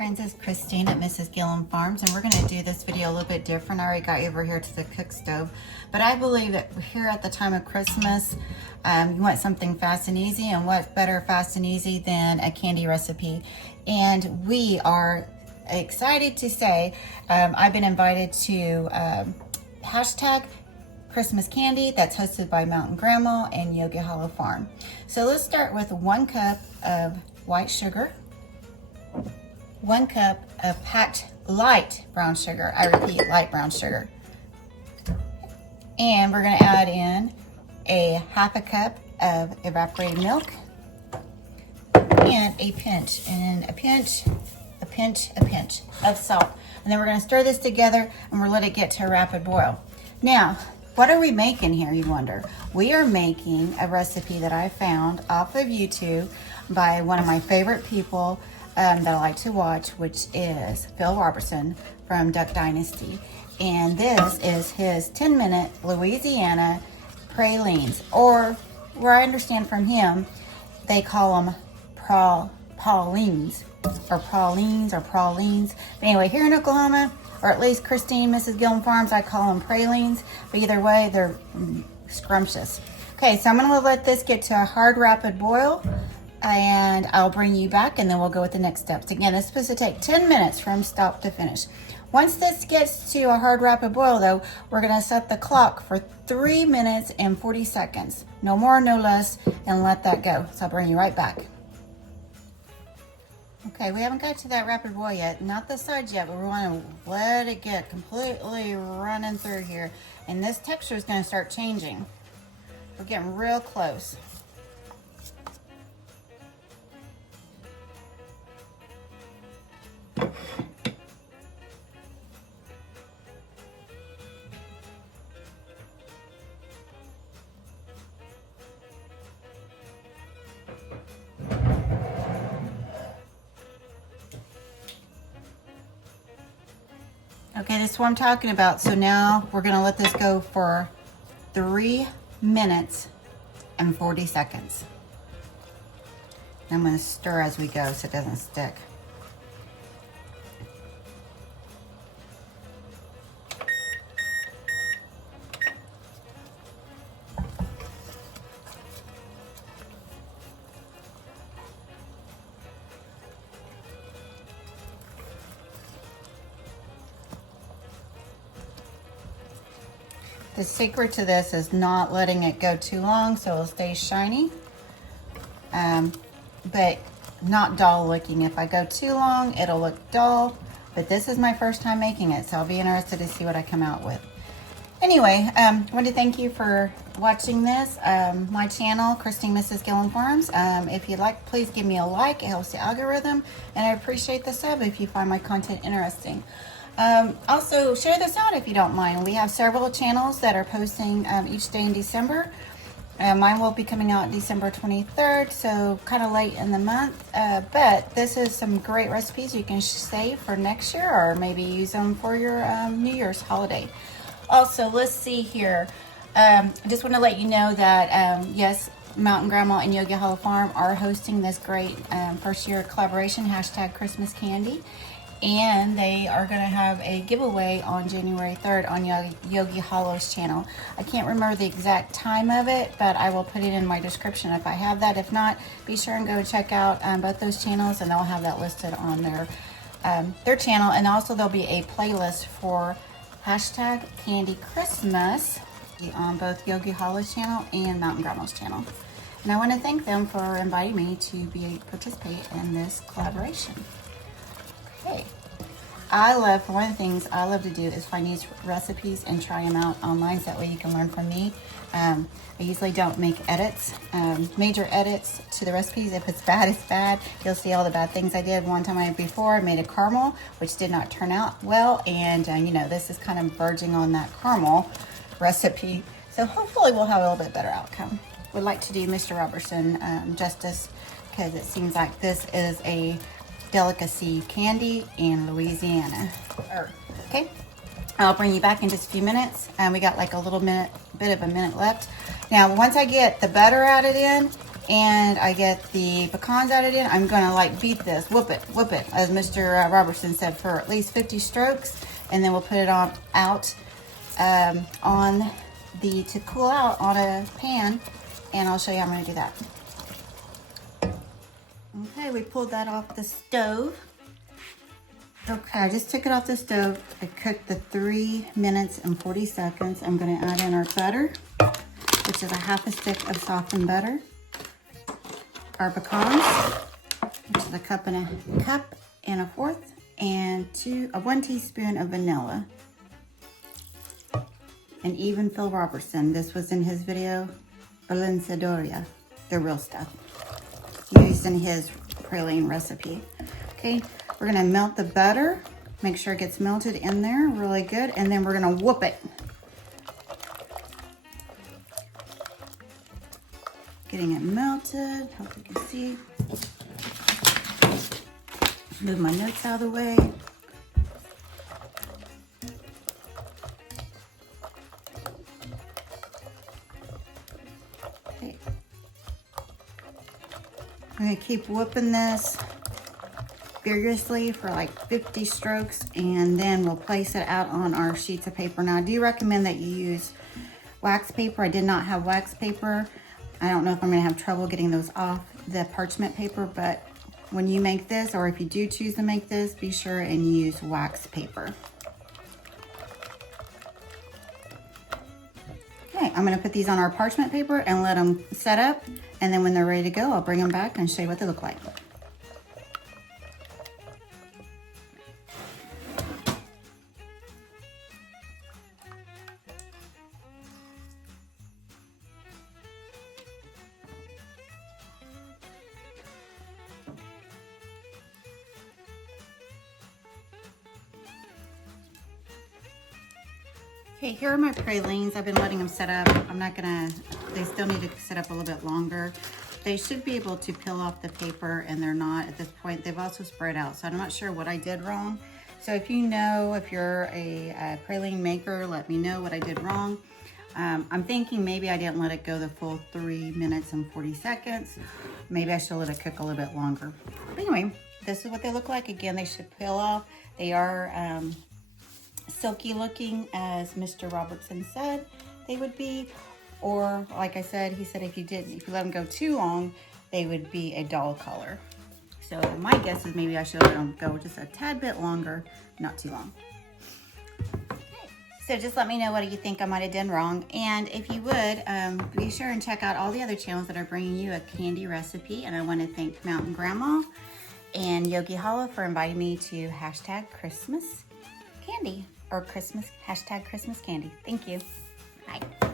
friends, it's Christine at Mrs.GilliamFarms, and we're going to do this video a little bit different. I already got you over here to the cook stove, but I believe that here at the time of Christmas, you want something fast and easy, and what better fast and easy than a candy recipe. And we are excited to say I've been invited to hashtag Christmas candy that's hosted by Mountain Grandma and Yogi Hollow Farm. So let's start with 1 cup of white sugar, 1 cup of packed light brown sugar. I repeat, light brown sugar. And we're going to add in a 1/2 cup of evaporated milk and a pinch of salt. And then we're going to stir this together and we'll let it get to a rapid boil. Now, what are we making here, you wonder? We are making a recipe that I found off of YouTube by one of my favorite people that I like to watch, which is Phil Robertson from Duck Dynasty. And this is his 10-minute Louisiana pralines, or where I understand from him, they call them pralines, or pralines. But anyway, here in Oklahoma, or at least Christine, Mrs.GilliamFarms, I call them pralines. But either way, they're scrumptious. Okay, so I'm going to let this get to a hard, rapid boil, and I'll bring you back, and then we'll go with the next steps. Again, it's supposed to take 10 minutes from stop to finish. Once this gets to a hard, rapid boil, though, we're going to set the clock for 3 minutes and 40 seconds. No more, no less, and let that go. So I'll bring you right back. Okay, we haven't got to that rapid boil yet, not the sides yet, but we want to let it get completely running through here. And this texture is going to start changing. We're getting real close. Okay, this is what I'm talking about. So now we're gonna let this go for 3 minutes and 40 seconds. I'm gonna stir as we go so it doesn't stick. The secret to this is not letting it go too long so it'll stay shiny, but not dull looking. If I go too long, it'll look dull, but this is my first time making it, so I'll be interested to see what I come out with. Anyway, I want to thank you for watching this, my channel, Christine Mrs.GilliamFarms. If you'd like, please give me a like. It helps the algorithm, and I appreciate the sub if you find my content interesting. Also, share this out if you don't mind. We have several channels that are posting each day in December. Mine will be coming out December 23rd, so kind of late in the month. But this is some great recipes you can save for next year, or maybe use them for your New Year's holiday. Also, let's see here. I just want to let you know that, yes, Mountain Grandma and Yogi Hollow Farm are hosting this great first year collaboration, hashtag Christmas Candy. And they are going to have a giveaway on January 3rd on Yogi Hollow's channel. I can't remember the exact time of it, but I will put it in my description if I have that. If not, be sure and go check out both those channels, and they'll have that listed on their channel. And also there'll be a playlist for hashtag Candy Christmas on both Yogi Hollow's channel and Mountain Grandma's channel. And I want to thank them for inviting me to participate in this collaboration. Okay. One of the things I love to do is find these recipes and try them out online, so that way you can learn from me. I usually don't make edits, major edits to the recipes. If it's bad, it's bad. You'll see all the bad things I did. One time I made a caramel, which did not turn out well, and you know, this is kind of verging on that caramel recipe. So hopefully we'll have a little bit better outcome. Would like to do Mr. Robertson justice, because it seems like this is a delicacy candy in Louisiana. Okay, I'll bring you back in just a few minutes. We got like a bit of a minute left. Now, once I get the butter added in and I get the pecans added in, I'm gonna like beat this, whoop it, as Mr. Robertson said, for at least 50 strokes, and then we'll put it on to cool out on a pan, and I'll show you how I'm gonna do that. Okay, we pulled that off the stove. Okay, I just took it off the stove. I cooked the 3 minutes and 40 seconds. I'm gonna add in our butter, which is a half a stick of softened butter. Our pecans, which is a cup and a fourth, and 1 teaspoon of vanilla. And even Phil Robertson, this was in his video, Balancedoria, the real stuff, used in his praline recipe. Okay, we're gonna melt the butter, make sure it gets melted in there really good, and then we're gonna whoop it. Getting it melted, hope you can see. Move my notes out of the way. Okay. I'm gonna keep whooping this vigorously for like 50 strokes, and then we'll place it out on our sheets of paper. Now, I do recommend that you use wax paper. I did not have wax paper. I don't know if I'm gonna have trouble getting those off the parchment paper, but when you make this, or if you do choose to make this, be sure and use wax paper. Okay, I'm gonna put these on our parchment paper and let them set up, and then when they're ready to go, I'll bring them back and show you what they look like. Okay, here are my pralines. I've been letting them set up. They still need to sit up a little bit longer. They should be able to peel off the paper, and they're not at this point. They've also spread out, so I'm not sure what I did wrong. So if you know, if you're a praline maker, let me know what I did wrong. I'm thinking maybe I didn't let it go the full 3 minutes and 40 seconds. Maybe I should let it cook a little bit longer. But anyway, this is what they look like. Again, they should peel off. They are silky looking, as Mr. Robertson said they would be, or like I said, he said if you let them go too long, they would be a dull color. So my guess is maybe I should let them go just a tad bit longer, not too long. Okay. So just let me know what you think I might have done wrong, and if you would, be sure and check out all the other channels that are bringing you a candy recipe. And I want to thank Mountain Grandma and Yogi Hala for inviting me to #Christmas Candy. Or #Christmas Candy. Thank you. Bye.